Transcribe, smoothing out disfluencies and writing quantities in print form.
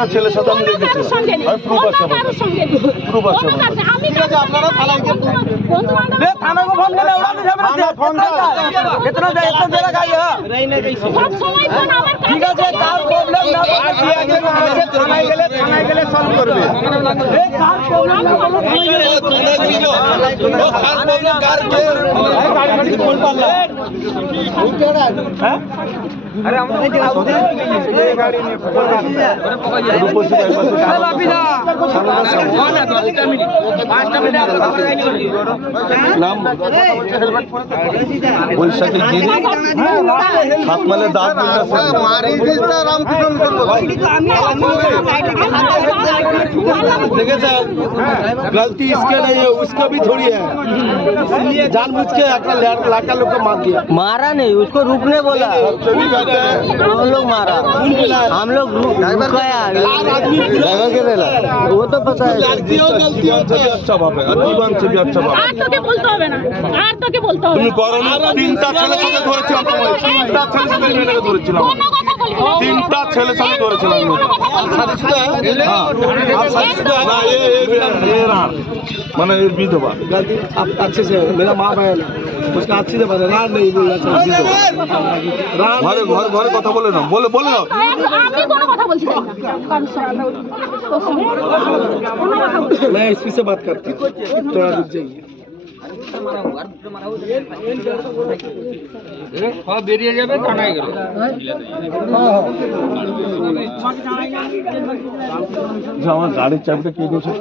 তিনটা ছেলের সাথে আমি দেখেছি, আমি প্রুফ আছে, প্রুফ আছে। ঠিক আছে, আপনারা থানায় গিয়ে थाना को फोन देना उड़ा नहीं थाना फोन इतना देर का ठीक है कार प्रॉब्लम ना থানায় গেলে সলভ করবে। अरे हम বৈশাখী গিরি 7 মাইলে दांत देखे गलती इसके नहीं है, उसका भी थोड़ी है, इसलिए जानबूझ के लाटा लोग को मार दिया। मारा नहीं, उसको रुकने बोला, हम लोग मारा, हम लोग रुकाया। वो तो पता है, अच्छा बाप है, जीवन से भी अच्छा बाप है। তুমি করোনা তিনটা ছেলে সাথে ধরেছিলাম, তিনটা ছেলে সাথে মেয়েটাকে ধরেছিলাম, তিনটা ছেলে সাথে ধরেছিলাম। মানে বিধবা अच्छे से मेरा माँ बहन उसका अच्छे से बता रात नहीं बोलना चाहिए। घरे घरे घरे কথা বলে না, বলে বলে না, আমি কোনো কথা বলছি না, मैं इसी से बात करता हूँ, थोड़ा रुक जाइए। বেরিয়ে যাবে থানায় গেল। আমার গাড়ির চাবিটা কে দিয়েছে?